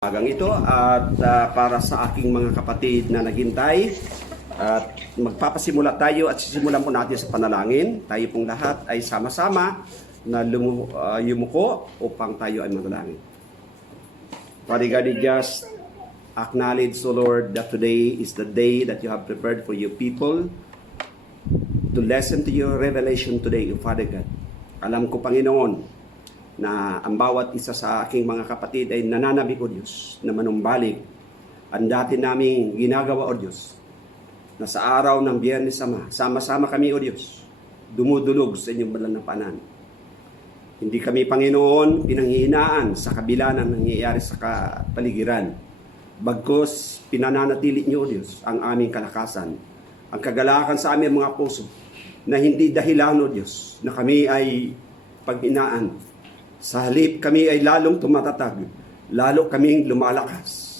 Magang ito at para sa aking mga kapatid na naghintay at magpapasimula tayo at sisimulan po natin sa panalangin. Tayo pong lahat ay sama-sama na yumuko upang tayo ay manalangin. Father God, we just acknowledge, O Lord, that today is the day that you have prepared for your people to listen to your revelation today, O Father God. Alam ko, Panginoon, na ang bawat isa sa aking mga kapatid ay nananabi, O Diyos, na manumbalik ang dati naming ginagawa, O Diyos, na sa araw ng Biyernes Ama, sama-sama kami, O Diyos, dumudulog sa inyong banal na paanan. Hindi kami, Panginoon, pinanghihinaan sa kabila ng nangyayari sa kapaligiran. Bagkus, pinananatili niyo, O Diyos, ang aming kalakasan, ang kagalakan sa aming mga puso, na hindi dahilan, O Diyos, na kami ay paghinaan. Sa halip kami ay lalong tumatatag, lalo kaming lumalakas.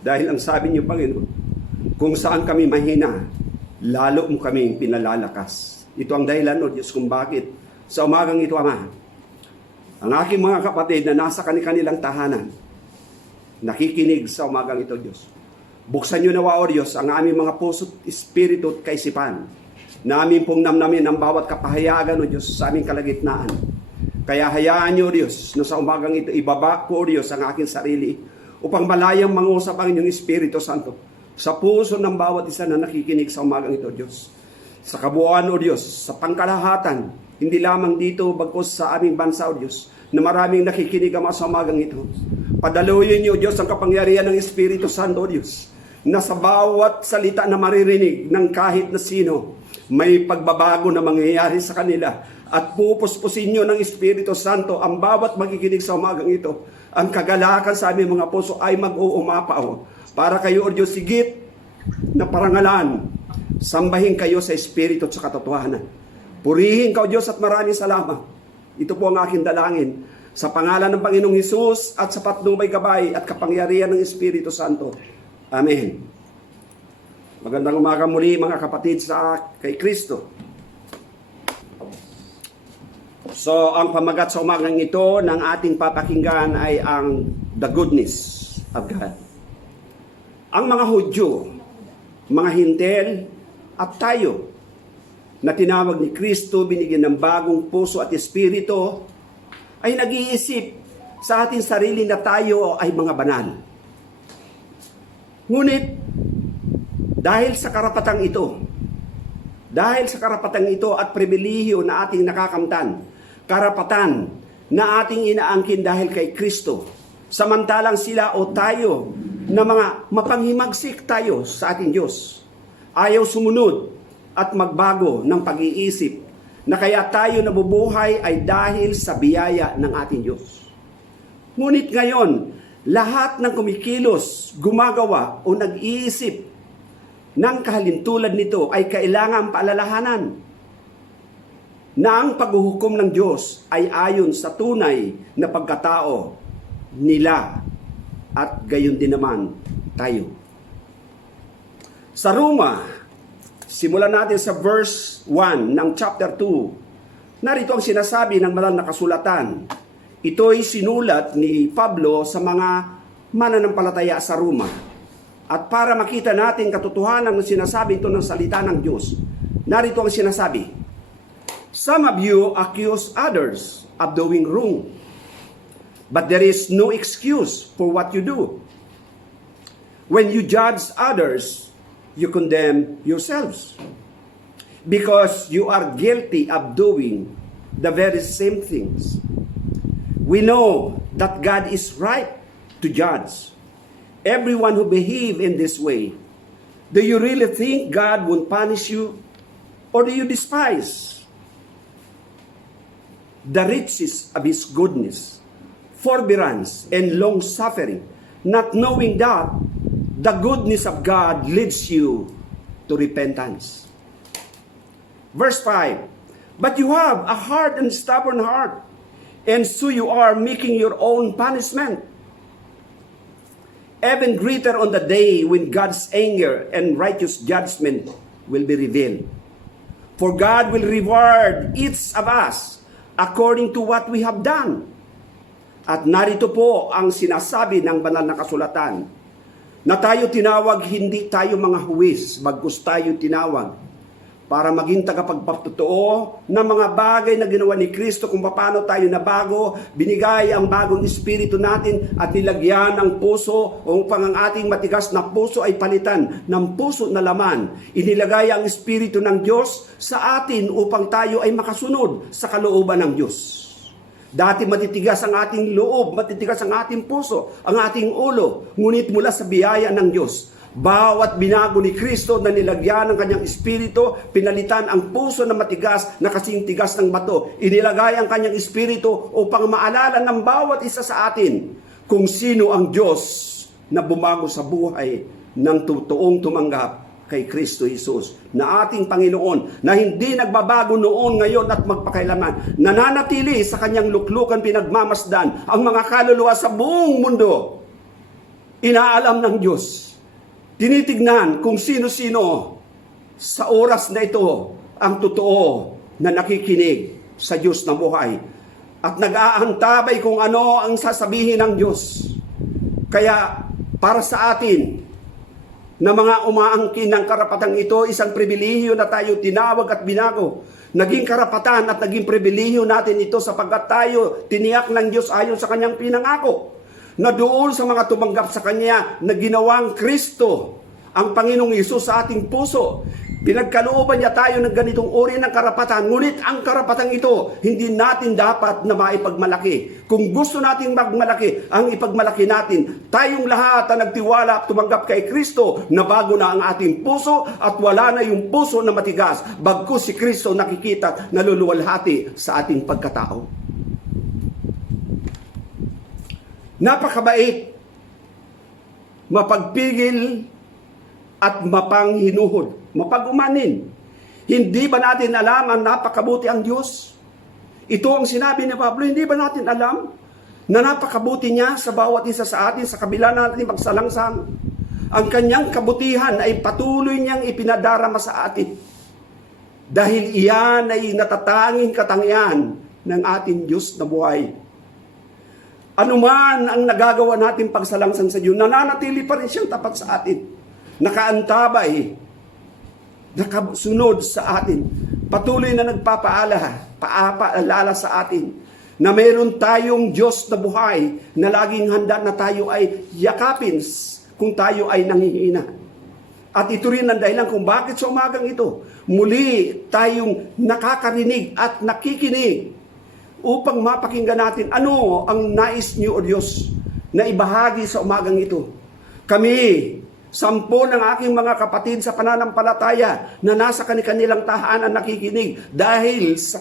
Dahil ang sabi niyo, Panginoon, kung saan kami mahina, lalo mo kaming pinalalakas. Ito ang dahilan, O Diyos, kung bakit sa umagang ito, Ama, ang aking mga kapatid na nasa kanilang tahanan, nakikinig sa umagang ito, Diyos. Buksan niyo nawa, O Diyos, ang aming mga puso't espiritu at kaisipan, na aming pong namnamin ang bawat kapahayagan, O Diyos, sa aming kalagitnaan. Kaya hayaan niyo, Diyos, na sa umagang ito, ibaba ko, Diyos, ang aking sarili upang malayang mangusap ang inyong Espiritu Santo sa puso ng bawat isa na nakikinig sa umagang ito, Diyos. Sa kabuuan, O Diyos, sa pangkalahatan, hindi lamang dito, bagkus sa aming bansa, O Diyos, na maraming nakikinig ang sa umagang ito. Padaluyin niyo, Diyos, ang kapangyarihan ng Espiritu Santo, O Diyos, na sa bawat salita na maririnig ng kahit na sino, may pagbabago na mangyayari sa kanila. At pupuspusin nyo ng Espiritu Santo ang bawat magikinig sa umagang ito. Ang kagalakan sa aming mga puso ay mag-uumapaw. Para kayo, O Diyos, sigit na parangalan. Sambahin kayo sa Espiritu at sa katotohanan. Purihin ka, O Diyos, at maraming salamat. Ito po ang aking dalangin. Sa pangalan ng Panginoong Hesus at sa patnubay gabay at kapangyarihan ng Espiritu Santo. Amen. Magandang umaga muli, mga kapatid kay Kristo. So, ang pamagat sa umagang ito ng ating papakinggan ay ang the goodness of God. Ang mga Hudyo, mga Hintel, at tayo na tinawag ni Kristo, binigyan ng bagong puso at espiritu, ay nag-iisip sa ating sarili na tayo ay mga banal. Ngunit, dahil sa karapatang ito at pribilehiyo na ating nakakamtan, karapatan na ating inaangkin dahil kay Kristo, samantalang sila o tayo na mga mapanghimagsik tayo sa ating Diyos, ayaw sumunod at magbago ng pag-iisip na kaya tayo nabubuhay ay dahil sa biyaya ng ating Diyos. Ngunit ngayon, lahat ng kumikilos, gumagawa o nag-iisip ng kahalintulad nito ay kailangang paalalahanan na ang paghuhukom ng Diyos ay ayon sa tunay na pagkatao nila at gayon din naman tayo. Sa Roma, simulan natin sa verse 1 ng chapter 2. Narito ang sinasabi ng banal na kasulatan. Ito'y sinulat ni Pablo sa mga mananampalataya sa Roma. At para makita natin katotohanan ng sinasabi ito ng salita ng Diyos, narito ang sinasabi. Some of you accuse others of doing wrong, but there is no excuse for what you do. When you judge others, you condemn yourselves, because you are guilty of doing the very same things. We know that God is right to judge everyone who behave in this way. Do you really think God won't punish you, or do you despise the riches of His goodness, forbearance, and long-suffering, not knowing that the goodness of God leads you to repentance? Verse 5, but you have a hard and stubborn heart, and so you are making your own punishment even greater on the day when God's anger and righteous judgment will be revealed. For God will reward each of us according to what we have done. At narito po ang sinasabi ng banal na kasulatan, na tayo tinawag, hindi tayo mga huwis, bagkus tayo tinawag para maging tagapagpatotoo ng mga bagay na ginawa ni Kristo, kung paano tayo nabago, binigay ang bagong espiritu natin at nilagyan ang puso upang ang ating matigas na puso ay palitan ng puso na laman. Inilagay ang espiritu ng Diyos sa atin upang tayo ay makasunod sa kalooban ng Diyos. Dati matitigas ang ating loob, matitigas ang ating puso, ang ating ulo, ngunit mula sa biyaya ng Diyos, bawat binago ni Kristo na nilagyan ng kanyang espiritu, pinalitan ang puso na matigas na kasing tigas ng bato. Inilagay ang kanyang espiritu upang maalala ng bawat isa sa atin kung sino ang Diyos na bumago sa buhay ng totoong tumanggap kay Kristo Jesus na ating Panginoon, na hindi nagbabago noon, ngayon at magpakailanman. Nananatili sa kanyang luklukan pinagmamasdan ang mga kaluluwa sa buong mundo. Inaalam ng Diyos. Tinitignan kung sino-sino sa oras na ito ang totoo na nakikinig sa Diyos na buhay. At nag-aantabay kung ano ang sasabihin ng Diyos. Kaya para sa atin, na mga umaangkin ng karapatang ito, isang pribilehiyo na tayo tinawag at binago. Naging karapatan at naging pribilehiyo natin ito sapagkat tayo tiniyak ng Diyos ayon sa kanyang pinangako, na doon sa mga tumanggap sa Kanya na ginawang Kristo, ang Panginoong Hesus sa ating puso. Pinagkalooban niya tayo ng ganitong uri ng karapatan, ngunit ang karapatang ito, hindi natin dapat na maipagmalaki. Kung gusto nating magmalaki, ang ipagmalaki natin, tayong lahat na nagtiwala at tumanggap kay Kristo, na bago na ang ating puso at wala na yung puso na matigas, bagkus si Kristo nakikita naluluwalhati sa ating pagkatao. Napakabait, mapagpigil at mapanghinuhod, mapagumanin. Hindi ba natin alam ang napakabuti ang Diyos? Ito ang sinabi ni Pablo, hindi ba natin alam na napakabuti niya sa bawat isa sa atin sa kabila natin magsalangsang? Ang kanyang kabutihan ay patuloy niyang ipinadarama sa atin. Dahil iyan ay natatanging katangian ng ating Diyos na buhay. Anuman ang nagagawa natin pagsalangsang sa Diyos, nananatili pa rin siyang tapat sa atin. Nakaantabay, nakasunod sa atin, patuloy na nagpapaalala sa atin na mayroon tayong Diyos na buhay na laging handa na tayo ay yakapin kung tayo ay nanghihina. At ito rin ang dahilan kung bakit sa umagang ito muli tayong nakakarinig at nakikinig upang mapakinggan natin ano ang nais niyo o Diyos na ibahagi sa umagang ito. Kami, 10 ng aking mga kapatid sa pananampalataya na nasa kanilang tahanan nakikinig dahil sa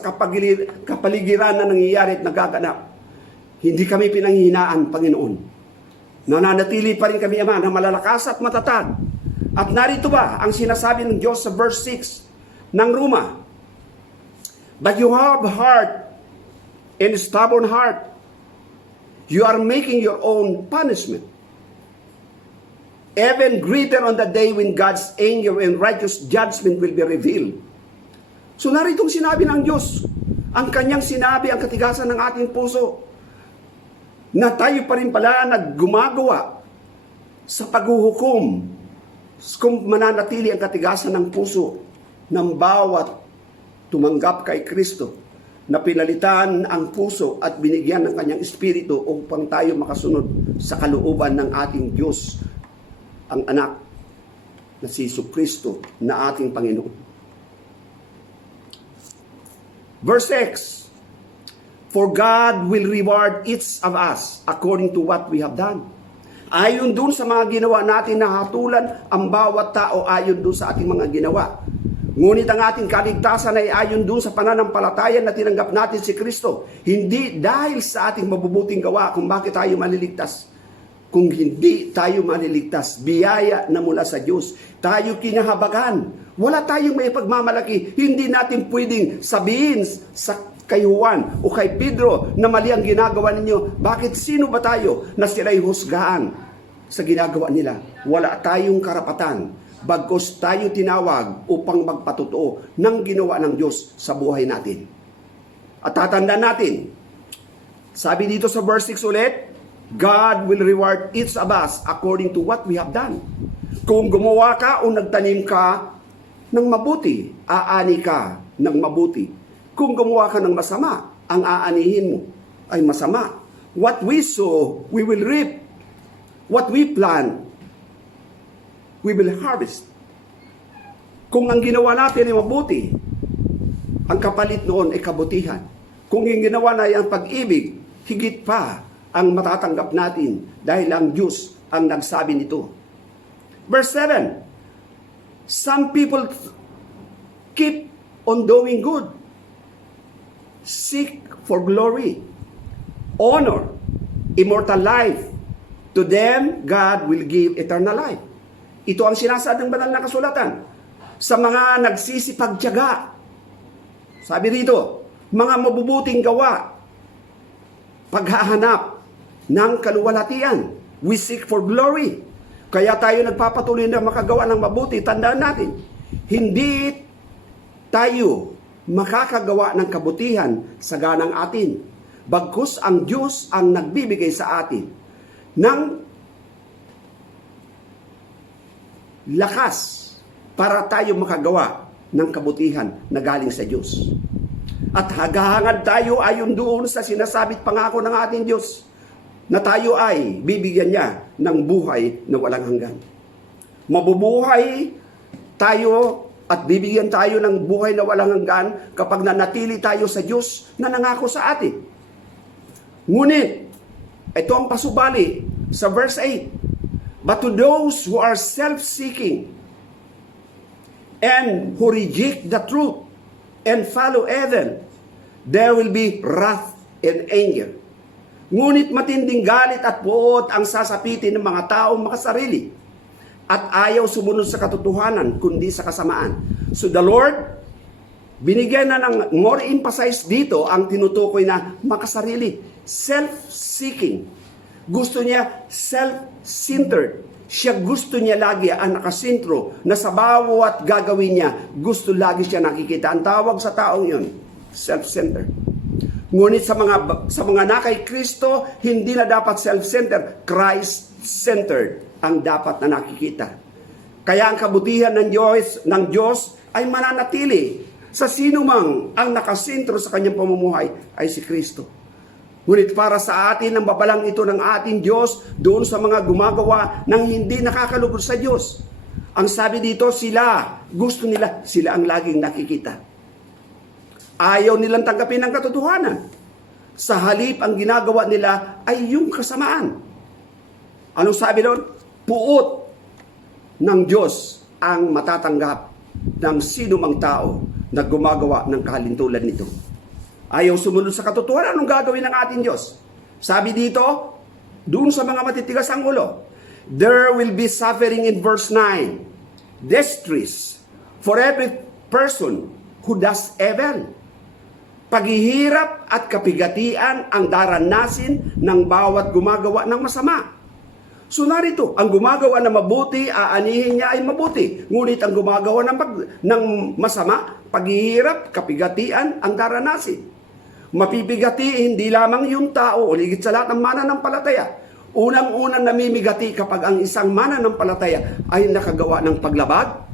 kapaligiran na nangyayari at nagaganap. Hindi kami pinanghihinaan, Panginoon. Nananatili pa rin kami, Ama, na malalakas at matatag. At narito ba ang sinasabi ng Diyos sa verse 6 ng Roma? But you have heart and stubborn heart. You are making your own punishment. Even greater on the day when God's anger and righteous judgment will be revealed. So naritong sinabi ng Diyos, ang kanyang sinabi, ang katigasan ng ating puso, na tayo pa rin pala naggumagawa sa paghuhukom kung mananatili ang katigasan ng puso ng bawat tumanggap kay Kristo, na pinalitan ang puso at binigyan ng kanyang espiritu upang tayo makasunod sa kalooban ng ating Diyos, ang anak na si Jesucristo na ating Panginoon. Verse 6, for God will reward each of us according to what we have done. Ayon dun sa mga ginawa natin na hatulan ang bawat tao ayon dun sa ating mga ginawa. Ngunit ang ating kaligtasan ay ayon dun sa pananampalataya na tinanggap natin si Kristo. Hindi dahil sa ating mabubuting gawa kung bakit tayo maliligtas. Kung hindi tayo maliligtas, biyaya na mula sa Diyos. Tayo kinahabagan. Wala tayong may pagmamalaki. Hindi natin pwedeng sabihin sa kay Juan o kay Pedro na mali ang ginagawa ninyo. Bakit sino ba tayo na sila'y husgahan sa ginagawa nila? Wala tayong karapatan. Bagkus tayo tinawag upang magpatotoo ng ginawa ng Diyos sa buhay natin. At tatandaan natin, Sabi dito sa verse 6 ulit, God will reward each of us according to what we have done. Kung gumawa ka o nagtanim ka ng mabuti, aani ka ng mabuti. Kung gumawa ka ng masama, ang aanihin mo ay masama. What we sow, we will reap. What we plant, we will harvest. Kung ang ginawa natin ay mabuti, ang kapalit noon ay kabutihan. Kung yung ginawa na ay ang pag-ibig, higit pa ang matatanggap natin dahil ang Diyos ang nagsabi nito. Verse 7, some people keep on doing good, seek for glory, honor, immortal life. To them, God will give eternal life. Ito ang sinasabi ng banal na kasulatan. Sa mga nagsisipagtiyaga, sabi rito, mga mabubuting gawa, paghahanap ng kaluwalhatian. We seek for glory. Kaya tayo nagpapatuloy na makagawa ng mabuti. Tandaan natin, hindi tayo makakagawa ng kabutihan sa ganang atin. Bagkus ang Diyos ang nagbibigay sa atin ng lakas para tayo makagawa ng kabutihan na galing sa Diyos. At hagahangad tayo ayon doon sa sinasabit pangako ng ating Diyos na tayo ay bibigyan niya ng buhay na walang hanggan. Mabubuhay tayo at bibigyan tayo ng buhay na walang hanggan kapag nanatili tayo sa Diyos na nangako sa atin. Ngunit, ito ang pasubali sa verse 8. But to those who are self-seeking and who reject the truth and follow evil, there will be wrath and anger. Ngunit matinding galit at puot ang sasapitin ng mga taong makasarili at ayaw sumunod sa katotohanan kundi sa kasamaan. So the Lord, binigyan na ng more emphasize dito ang tinutukoy na makasarili. Self-seeking. Gusto niya self-centered. Siya gusto niya lagi ang nakasintro na sa bawat gagawin niya, gusto lagi siya nakikita. Ang tawag sa taong yun, self-centered. Ngunit sa mga nakay Kristo, hindi na dapat self-centered, Christ-centered ang dapat na nakikita. Kaya ang kabutihan ng Diyos ay mananatili sa sino mang ang nakasintro sa kanyang pamumuhay ay si Kristo. Ngunit para sa atin, ang babalang ito ng ating Diyos doon sa mga gumagawa ng hindi nakakalugod sa Diyos. Ang sabi dito, gusto nila, sila ang laging nakikita. Ayaw nilang tanggapin ang katotohanan. Sa halip, ang ginagawa nila ay yung kasamaan. Anong sabi doon? Puot ng Diyos ang matatanggap ng sino mang tao na gumagawa ng kahalintulan nito. Ayaw sumunod sa katotohanan, anong gagawin ng ating Diyos? Sabi dito, doon sa mga matitigas ang ulo, there will be suffering in verse 9, distress for every person who does evil. Paghihirap at kapigatian ang daranasin ng bawat gumagawa ng masama. So narito, ang gumagawa ng mabuti, aanihin niya ay mabuti. Ngunit ang gumagawa ng masama, paghihirap, kapigatian ang daranasin. Mapipigati hindi lamang yung tao o ligit sa lahat ng mananampalataya. Unang-unang namimigati kapag ang isang mananampalataya ay nakagawa ng paglabag.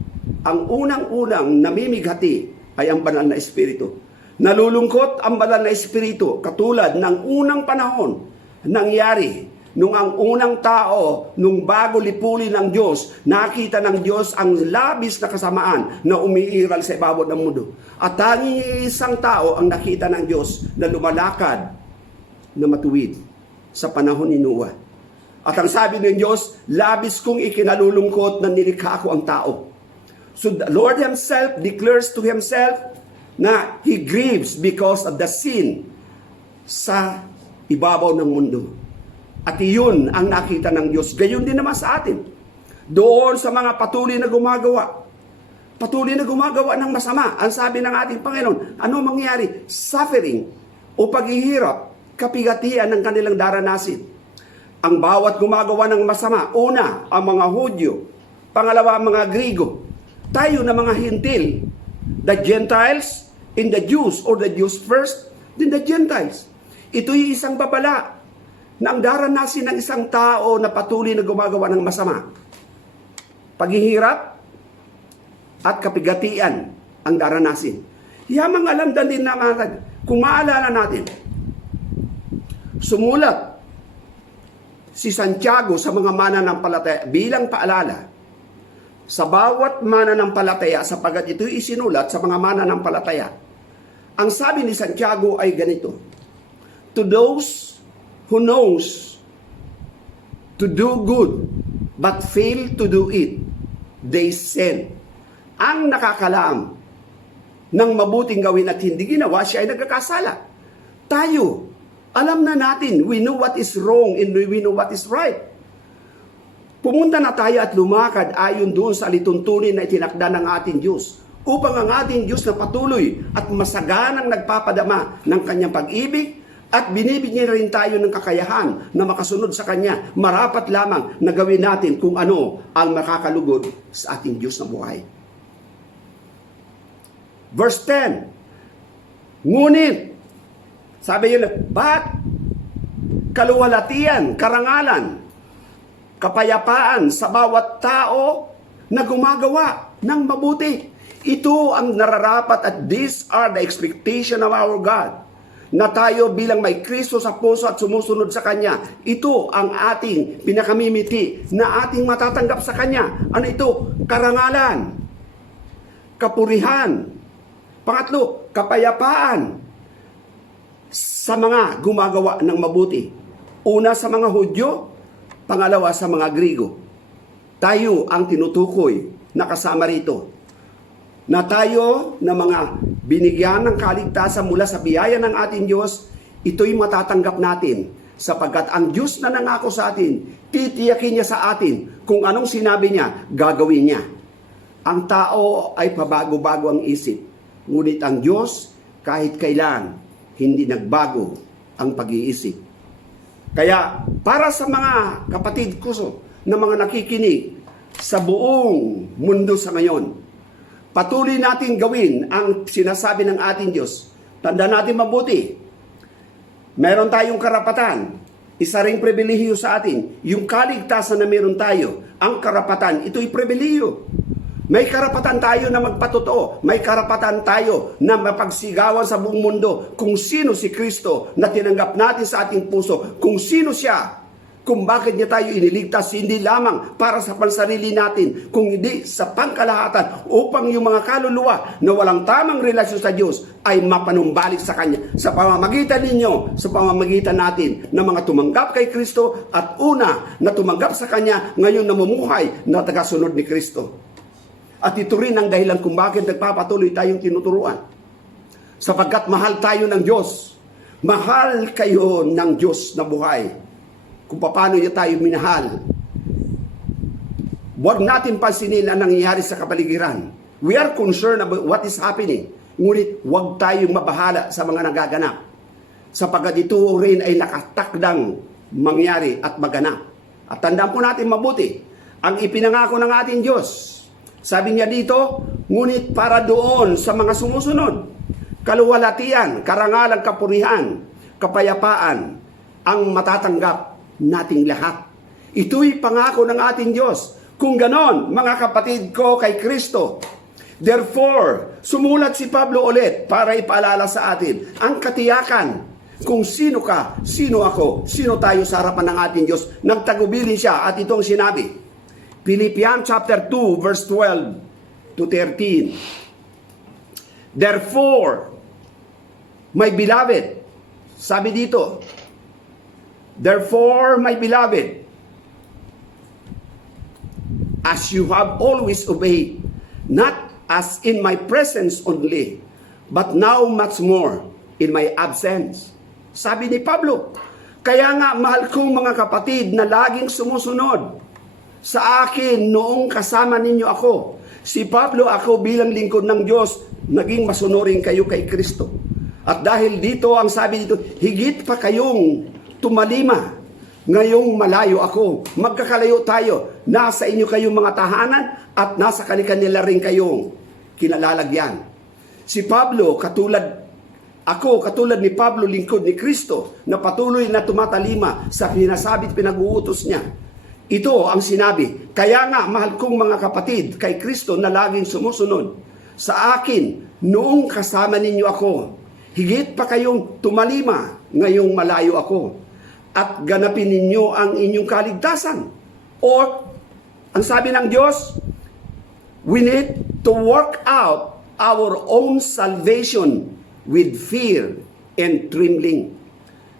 Ang unang-unang namimigati ay ang banal na espiritu. Nalulungkot ang banal na espiritu katulad ng unang panahon nangyari nung ang unang tao, nung bago lipuli ng Diyos, nakita ng Diyos ang labis na kasamaan na umiiral sa ibabaw ng mundo. At tanging isang tao ang nakita ng Diyos na lumalakad na matuwid sa panahon ni Noah. At ang sabi ng Diyos, labis kong ikinalulungkot na nilikha ko ang tao. So the Lord Himself declares to Himself na He grieves because of the sin sa ibabaw ng mundo. At iyon ang nakita ng Diyos. Gayon din naman sa atin. Doon sa mga patuloy na gumagawa ng masama. Ang sabi ng ating Panginoon, ano mangyari? Suffering o paghihirap, kapigatian ng kanilang daranasin. Ang bawat gumagawa ng masama, una, ang mga Hudyo, pangalawa, ang mga Grigo, tayo na mga Hintil, the Gentiles and the Jews, or the Jews first, then the Gentiles. Ito'y isang babala na ang daranasin ng isang tao na patuloy na gumagawa ng masama. Paghihirap at kapigatian ang daranasin. Yamang alam din naman, kung maalala natin, sumulat si Santiago sa mga mananampalataya bilang paalala sa bawat mananampalataya, sapagat ito'y isinulat sa mga mananampalataya. Ang sabi ni Santiago ay ganito: to those who knows to do good but fail to do it, they sin. Ang nakakalam ng mabuting gawin at hindi ginawa, siya ay nagkakasala. Tayo, alam na natin, we know what is wrong and we know what is right. Pumunta na tayo at lumakad ayon doon sa alituntunin na itinakda ng ating Diyos, upang ang ating Diyos na patuloy at masaganang nagpapadama ng kanyang pag-ibig at binibigyan rin tayo ng kakayahan na makasunod sa kanya, marapat lamang na gawin natin kung ano ang makakalugod sa ating Diyos na buhay. Verse 10, ngunit, sabi yun, but kaluwalhatian, karangalan, kapayapaan sa bawat tao na gumagawa ng mabuti. Ito ang nararapat at these are the expectation of our God. Na tayo bilang may Kristo sa puso at sumusunod sa Kanya. Ito ang ating pinakamimiti na ating matatanggap sa Kanya. Ano ito? Karangalan, kapurihan. Pangatlo, kapayapaan sa mga gumagawa ng mabuti. Una sa mga Hudyo, pangalawa sa mga Grigo. Tayo ang tinutukoy na kasama rito. Na tayo na mga binigyan ng kaligtasan mula sa biyaya ng ating Diyos, ito'y matatanggap natin sapagkat ang Diyos na nangako sa atin, titiyakin niya sa atin kung anong sinabi niya, gagawin niya. Ang tao ay pabago-bago ang isip, ngunit ang Diyos kahit kailan hindi nagbago ang pag-iisip. Kaya para sa mga kapatid ko na mga nakikinig sa buong mundo sa ngayon, patuloy natin gawin ang sinasabi ng ating Diyos. Tanda natin mabuti. Meron tayong karapatan. Isa ring pribilehiyo sa atin. Yung kaligtasan na meron tayo, ang karapatan, ito'y pribilehiyo. May karapatan tayo na magpatotoo. May karapatan tayo na mapagsigawan sa buong mundo kung sino si Kristo na tinanggap natin sa ating puso. Kung sino siya. Kung bakit niya tayo iniligtas, hindi lamang para sa pansarili natin, kung hindi sa pangkalahatan, upang yung mga kaluluwa na walang tamang relasyon sa Diyos ay mapanumbalik sa Kanya. Sa pamamagitan ninyo, sa pamamagitan natin na mga tumanggap kay Kristo at una na tumanggap sa Kanya, ngayon namumuhay na tagasunod ni Kristo. At ito rin ang dahilan kung bakit nagpapatuloy tayong tinuturuan. Sapagkat mahal tayo ng Diyos. Mahal kayo ng Diyos na buhay. Kung paano niya tayo minahal. Huwag natin pansinin ang nangyayari sa kapaligiran. We are concerned about what is happening. Ngunit huwag tayong mabahala sa mga nagaganap. Sapagkat ito rin ay nakatakdang mangyari at maganap. At tandaan po natin mabuti, ang ipinangako ng ating Diyos. Sabi niya dito, ngunit para doon sa mga sumusunod, kaluwalhatian, karangalan, kapurihan, kapayapaan, ang matatanggap nating lahat. Ito'y pangako ng ating Diyos. Kung ganon, mga kapatid ko kay Kristo, therefore, sumulat si Pablo ulit para ipaalala sa atin ang katiyakan kung sino ka, sino ako, sino tayo sa harapan ng ating Diyos. Nagtagubilin siya at itong sinabi. Philippians chapter 2 verse 12 to 13. Therefore, my beloved, sabi dito, therefore, my beloved, as you have always obeyed, not as in my presence only, but now much more in my absence. Sabi ni Pablo, kaya nga mahal kong mga kapatid na laging sumusunod sa akin noong kasama ninyo ako. Si Pablo, ako bilang lingkod ng Diyos, naging masunurin kayo kay Kristo. At dahil dito, ang sabi dito, higit pa kayong tumalima. Ngayong malayo ako. Magkakalayo tayo. Nasa inyo kayong mga tahanan at nasa kanila rin kayong kinalalagyan. Si Pablo, katulad Ako, katulad ni Pablo, lingkod ni Kristo, na patuloy na tumatalima sa pinasabit pinag-uutos niya. Ito ang sinabi. Kaya nga, mahal kong mga kapatid, kay Kristo na laging sumusunod sa akin, noong kasama ninyo ako, higit pa kayong tumalima, ngayong malayo ako, at ganapin ninyo ang inyong kaligtasan. Or, ang sabi ng Diyos, we need to work out our own salvation with fear and trembling.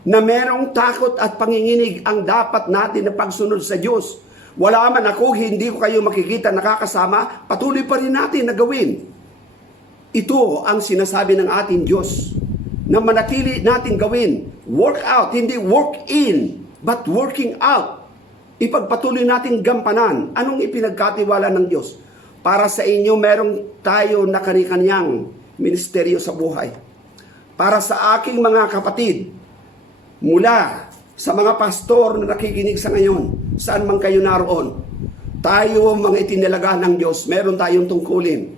Na merong takot at panginginig ang dapat natin na pagsunod sa Diyos. Wala man ako, hindi ko kayo makikita nakakasama, patuloy pa rin natin na gawin. Ito ang sinasabi ng ating Diyos na manatili natin gawin. Work out, hindi work in, but working out. Ipagpatuloy natin gampanan. Anong ipinagkatiwala ng Diyos? Para sa inyo, merong tayo na kani-kanyang ministeryo sa buhay. Para sa aking mga kapatid, mula sa mga pastor na nakikinig sa ngayon, saan man kayo naroon, tayo mga itinalaga ng Diyos, meron tayong tungkulin.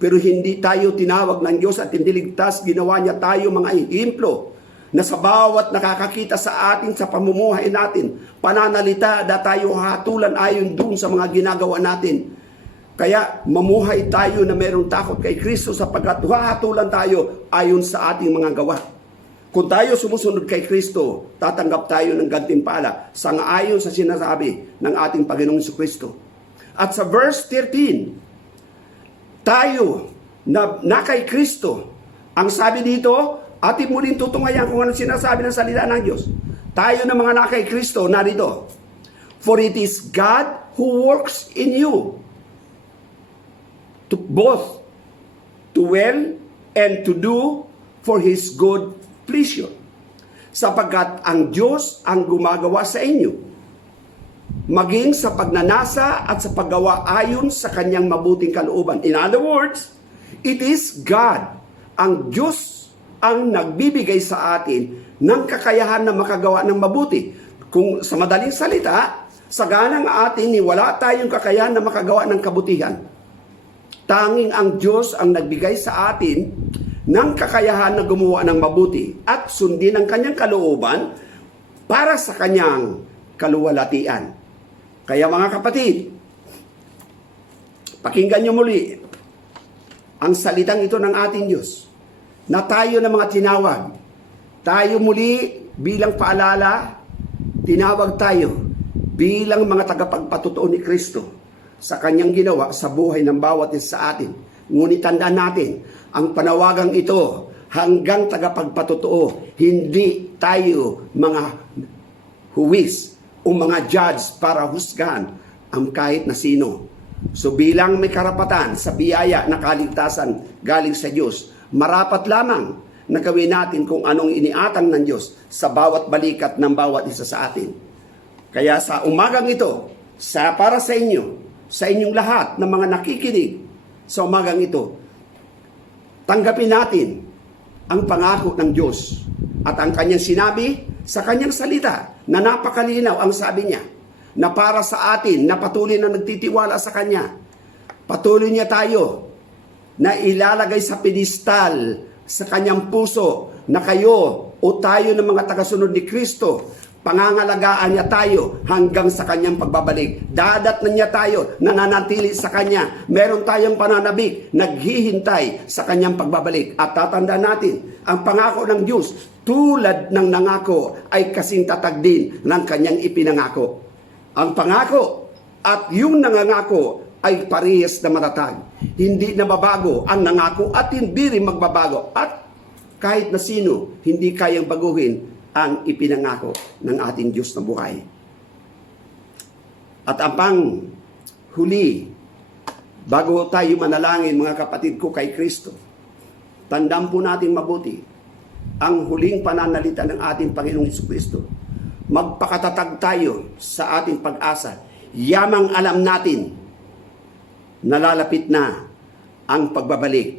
Pero hindi tayo tinawag ng Diyos at hindi ligtas, ginawa niya tayo mga ehemplo na sa bawat nakakakita sa atin sa pamumuhay natin, pananalita na tayo hatulan ayon dun sa mga ginagawa natin. Kaya mamuhay tayo na mayroong takot kay Kristo sapagkat hahatulan tayo ayon sa ating mga gawa. Kung tayo sumusunod kay Kristo, tatanggap tayo ng gantimpala sangayon sa sinasabi ng ating Panginoong Kristo. At sa verse 13, tayo na kay Kristo, ang sabi dito, atin mo rin tutungayan kung ano sinasabi ng salita ng Diyos. Tayo na mga nakay Kristo, narito. For it is God who works in you, to both to will and to do for His good pleasure. Sapagkat ang Diyos ang gumagawa sa inyo, maging sa pagnanasa at sa paggawa ayon sa kanyang mabuting kalooban. In other words, it is God, ang Diyos, ang nagbibigay sa atin ng kakayahan na makagawa ng mabuti. Kung sa madaling salita, sa ganang atin, wala tayong kakayahan na makagawa ng kabutihan. Tanging ang Diyos ang nagbigay sa atin ng kakayahan na gumawa ng mabuti at sundin ang kanyang kalooban para sa kanyang kaluwalhatian. Kaya mga kapatid, pakinggan niyo muli ang salitang ito ng ating Diyos na tayo na mga tinawag. Tayo muli bilang paalala, tinawag tayo bilang mga tagapagpatutuo ni Kristo sa kanyang ginawa sa buhay ng bawat isa sa atin. Ngunit tandaan natin, ang panawagang ito hanggang tagapagpatutuo, hindi tayo mga huwis o mga judge para husgahan ang kahit na sino. So bilang may karapatan sa biyaya na kaligtasan galing sa Diyos, marapat lamang na gawin natin kung anong iniatang ng Diyos sa bawat balikat ng bawat isa sa atin. Kaya sa umagang ito, para sa inyo, sa inyong lahat ng mga nakikinig sa umagang ito, tanggapin natin ang pangako ng Diyos at ang kanyang sinabi sa kanyang salita na napakalinaw ang sabi niya na para sa atin na patuloy na nagtitiwala sa kanya. Patuloy niya tayo na ilalagay sa pedestal sa kanyang puso na kayo o tayo ng mga tagasunod ni Kristo, pangangalagaan niya tayo hanggang sa kanyang pagbabalik. Dadatnan niya tayo, nananatili sa kanya. Meron tayong pananabik, naghihintay sa kanyang pagbabalik. At tatandaan natin, ang pangako ng Diyos, tulad ng nangako, ay kasing tatag din ng kanyang ipinangako. Ang pangako at yung nangangako ay parehas na matatag. Hindi na mabago ang nangako at hindi rin magbabago. At kahit na sino, hindi kayang baguhin ang ipinangako ng ating Diyos na buhay. At ang panghuli, bago tayo manalangin mga kapatid ko kay Kristo, tandaan po natin mabuti ang huling pananalita ng ating Panginoong Jesucristo. Magpakatatag tayo sa ating pag-asa. Yamang alam natin, nalalapit na ang pagbabalik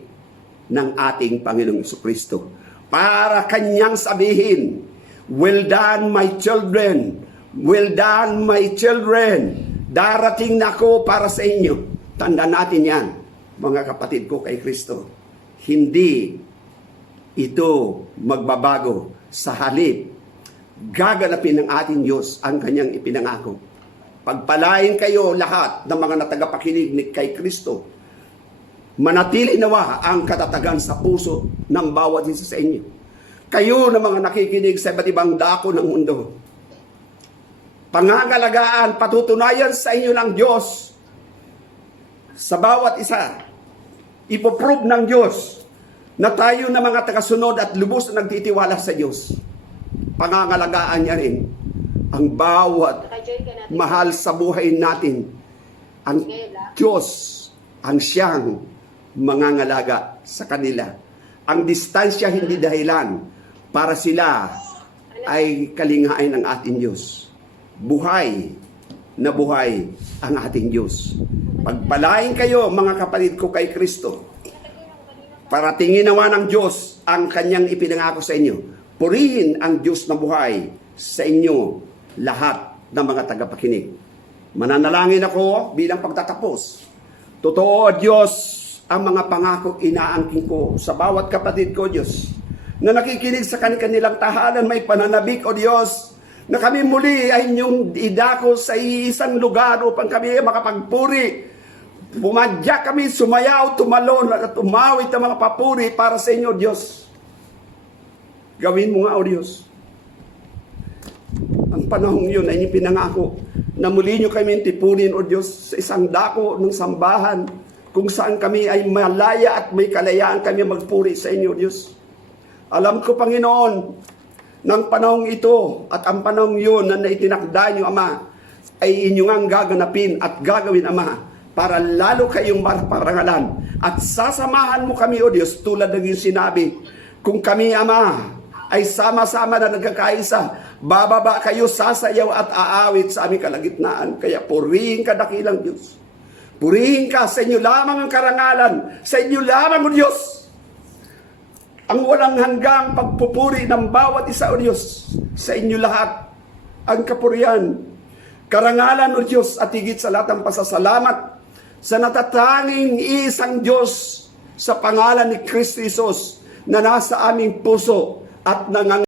ng ating Panginoong Jesucristo para kanyang sabihin, well done, my children. Well done, my children. Darating na ako para sa inyo. Tandaan natin yan, mga kapatid ko kay Kristo. Hindi ito magbabago. Sa halip, gaganapin ng ating Diyos ang kanyang ipinangako. Pagpalain kayo lahat ng mga natagapakinig ni kay Kristo. Manatili nawa ang katatagan sa puso ng bawat isa sa inyo. Kayo na mga nakikinig sa iba't ibang dako ng mundo. Pangangalagaan, patutunayan sa inyo ng Diyos sa bawat isa. Ipoprove ng Diyos na tayo na mga tagasunod at lubos na nagtitiwala sa Diyos. Pangangalagaan niya rin ang bawat mahal sa buhay natin. Ang Diyos ang siyang mangangalaga sa kanila. Ang distansya hindi dahilan para sila ay kalingain ng ating Diyos. Buhay na buhay ang ating Diyos. Pagpalain kayo mga kapatid ko kay Kristo. Paratingin nawa ng Diyos ang kanyang ipinangako sa inyo. Purihin ang Diyos na buhay sa inyo lahat ng mga tagapakinig. Mananalangin ako bilang pagtatapos. Totoo, Diyos, ang mga pangako inaangkin ko sa bawat kapatid ko, Diyos, na nakikinig sa kanilang tahanan, may pananabik, O Diyos, na kami muli ay inyong idako sa isang lugar upang kami makapagpuri. Pumadya kami, sumayaw, tumalon, at umawit ang mga papuri para sa inyo, Diyos. Gawin mo nga, O Diyos. Ang panahong yun ay pinangako na muli nyo kami tipunin, O Diyos, sa isang dako ng sambahan kung saan kami ay malaya at may kalayaan kami magpuri sa inyo, Diyos. Alam ko, Panginoon, ng panahong ito at ang panahong yun na itinakda nyo, Ama, ay inyong ang gaganapin at gagawin, Ama, para lalo kayong parangalan. At sasamahan mo kami, O Diyos, tulad ng iyong sinabi, kung kami, Ama, ay sama-sama na nagkakaisa, bababa kayo, sasayaw at aawit sa aming kalagitnaan. Kaya purihin ka, dakilang Diyos. Purihin ka, sa inyo lamang ang karangalan, sa inyo lamang, O Diyos, ang walang hanggang pagpupuri ng bawat isa, O Diyos. Sa inyo lahat ang kapurihan, karangalan, O Diyos, at higit sa lahat ang pasasalamat sa natatanging isang Diyos sa pangalan ni Kristo Jesus na nasa aming puso at